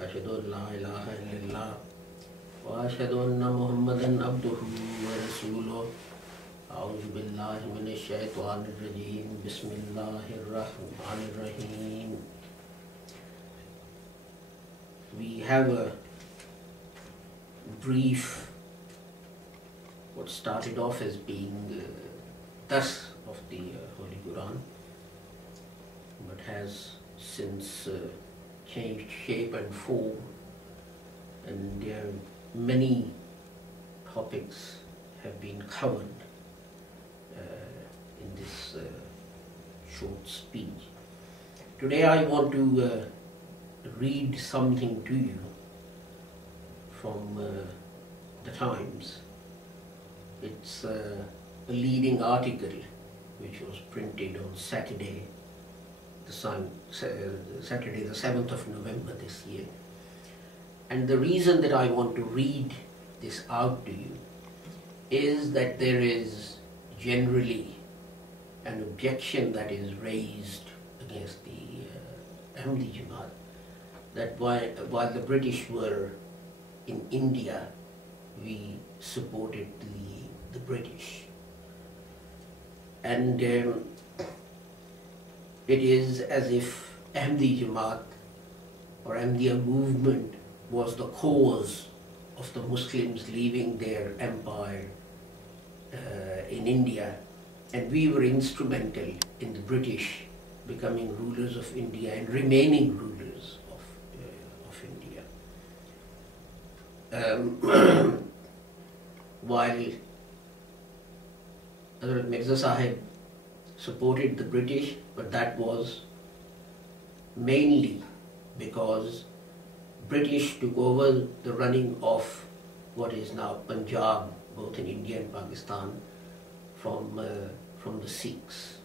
أشهد أن لا إله إلا الله وأشهد أن محمدا عبده ورسوله أعوذ بالله من الشيطان الرجيم بسم الله الرحمن الرحيم. We have a brief, what started off as being thus of the Holy Quran, but has since changed shape and form, and many topics have been covered in this short speech. Today I want to read something to you from the Times. It's a leading article which was printed on Saturday, the 7th of November this year. And the reason that I want to read this out to you is that there is generally an objection that is raised against the Ahmadi Jamaat, that while the British were in India, we supported the British. And it is as if Ahmadi Jamaat or Ahmadiyya movement was the cause of the Muslims leaving their empire in India, and we were instrumental in the British becoming rulers of India and remaining rulers of India. While Hazrat Mirza Sahib supported the British, but that was mainly because British took over the running of what is now Punjab, both in India and Pakistan, from the Sikhs.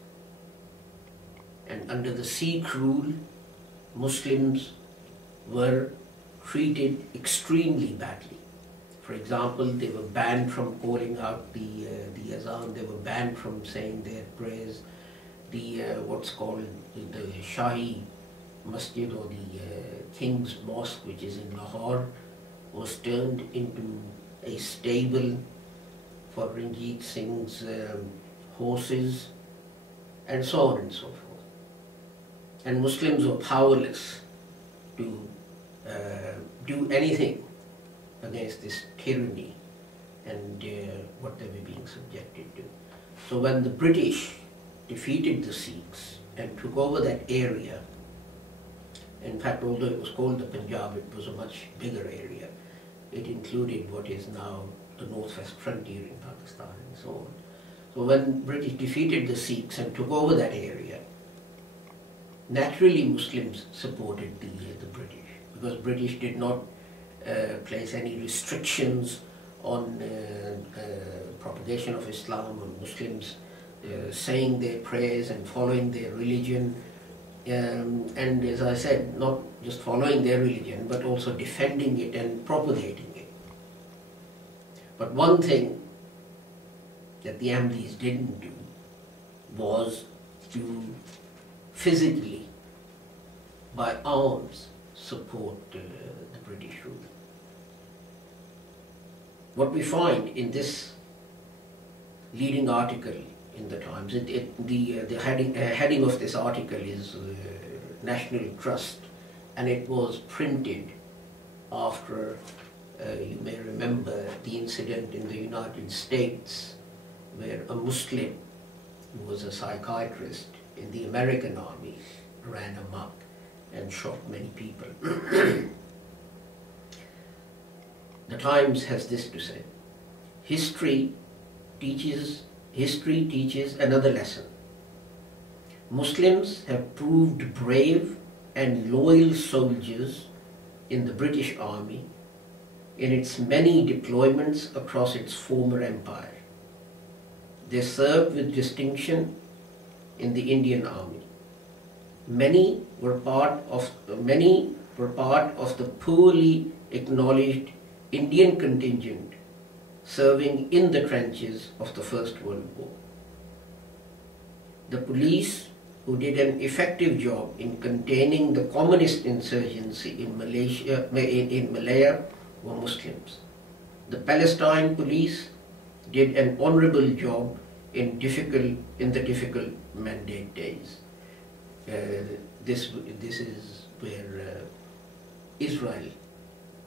And under the Sikh rule, Muslims were treated extremely badly. For example, they were banned from calling out the azan, they were banned from saying their prayers. The what's called the Shahi Masjid, or the King's Mosque, which is in Lahore, was turned into a stable for Ranjit Singh's horses, and so on and so forth. And Muslims were powerless to do anything against this tyranny and what they were being subjected to. So when the British defeated the Sikhs and took over that area, in fact, although it was called the Punjab, it was a much bigger area. It included what is now the northwest frontier in Pakistan and so on. So when British defeated the Sikhs and took over that area, naturally Muslims supported the British, because British did not place any restrictions on propagation of Islam, on Muslims saying their prayers and following their religion. And as I said, not just following their religion, but also defending it and propagating it. But one thing that the Ahmadis didn't do was to physically, by arms, support the British rule. What we find in this leading article in the Times, the heading of this article is National Trust, and it was printed after, you may remember, the incident in the United States where a Muslim who was a psychiatrist in the American army ran amok and shot many people. The Times has this to say: History teaches another lesson. Muslims have proved brave and loyal soldiers in the British Army in its many deployments across its former empire. They served with distinction in the Indian Army. Many were part of the poorly acknowledged Indian contingent serving in the trenches of the First World War. The police who did an effective job in containing the communist insurgency in Malaya were Muslims. The Palestine police did an honorable job in the difficult mandate days. This is where Israel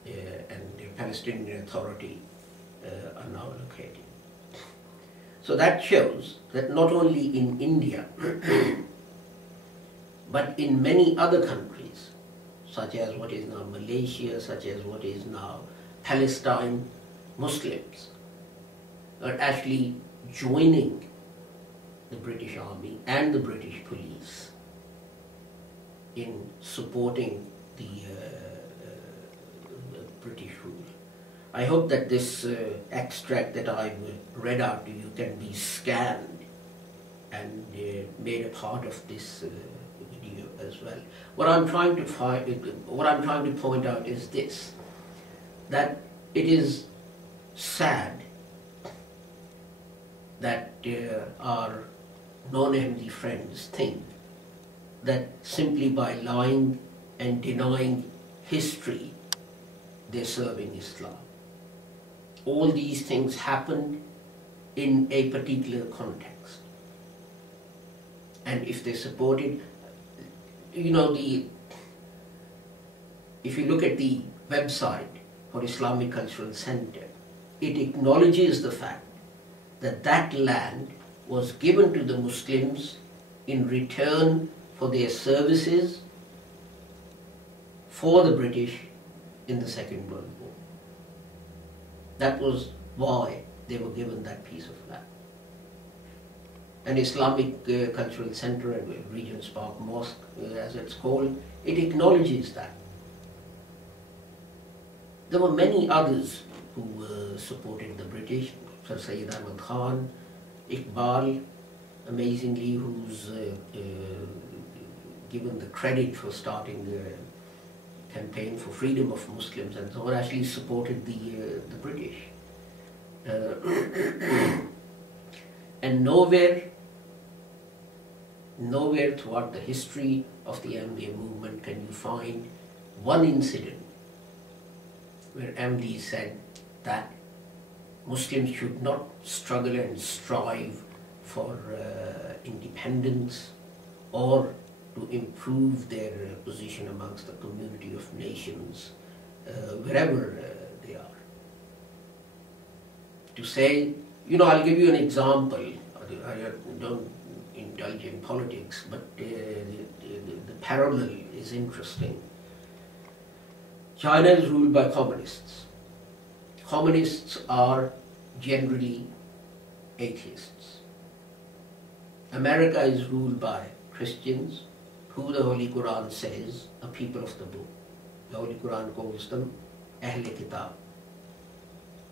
and the Palestinian Authority are now located. So that shows that not only in India, but in many other countries, such as what is now Malaysia, such as what is now Palestine, Muslims are actually joining the British Army and the British police in supporting the British rule. I hope that this extract that I've read out to you can be scanned and made a part of this video as well. What I'm trying to point out is this, that it is sad that our non-Ahmadi friends think that simply by lying and denying history, they're serving Islam. All these things happened in a particular context. And if they supported, if you look at the website for Islamic Cultural Center, it acknowledges the fact that that land was given to the Muslims in return for their services for the British in the Second World War. That was why they were given that piece of land. And Islamic Cultural Center and Regent's Park Mosque, as it's called, it acknowledges that. There were many others who supported the British, Sir Sayyid Ahmad Khan, Iqbal, amazingly, who's given the credit for starting the campaign for freedom of Muslims and so on, actually supported the British. And nowhere throughout the history of the Ahmadiyya movement can you find one incident where Ahmadi said that Muslims should not struggle and strive for independence or to improve their position amongst the community of nations, wherever they are. To say, I'll give you an example. I don't indulge in politics, but the parallel is interesting. China is ruled by communists. Communists are generally atheists. America is ruled by Christians, who the Holy Quran says are people of the book. The Holy Quran calls them Ahl Kitab.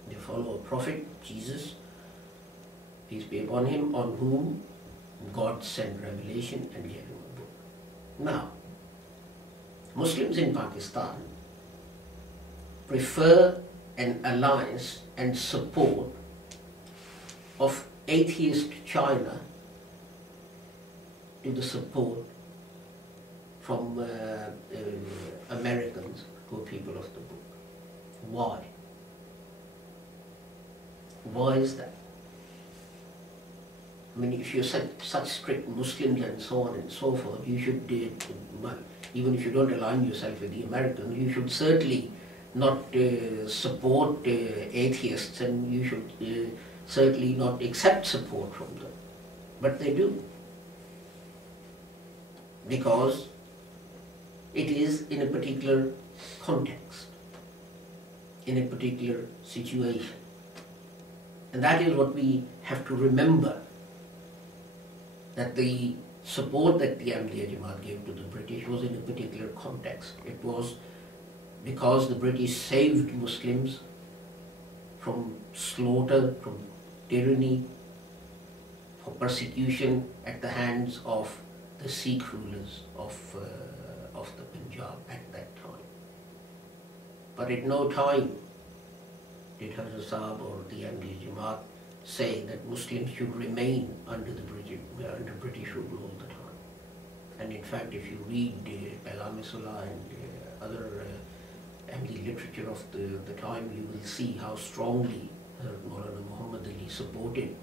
They follow a prophet, Jesus, peace be upon him, on whom God sent revelation and gave him a book. Now, Muslims in Pakistan prefer an alliance and support of atheist China to the support from Americans who are people of the book. Why? Why is that? I mean, if you're such strict Muslims and so on and so forth, you should, even if you don't align yourself with the Americans, you should certainly not support atheists, and you should certainly not accept support from them. But they do. Because it is in a particular context, in a particular situation. And that is what we have to remember, that the support that the Ahmadiyya Jamaat gave to the British was in a particular context. It was because the British saved Muslims from slaughter, from tyranny, for persecution at the hands of the Sikh rulers of the Punjab at that time. But at no time did Hazrat Sahib or the Ahmadiyya Jamaat say that Muslims should remain under British rule all the time. And in fact, if you read Pailam-e-Salah and and the literature of the time, you will see how strongly Maulana Muhammad Ali supported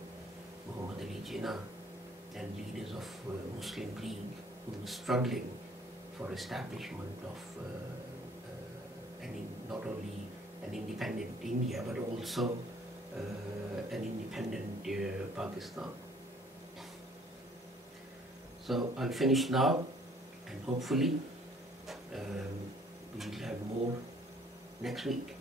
Muhammad Ali Jinnah and leaders of Muslim League who were struggling for establishment of not only an independent India but also an independent Pakistan. So I'll finish now, and hopefully we'll have more next week.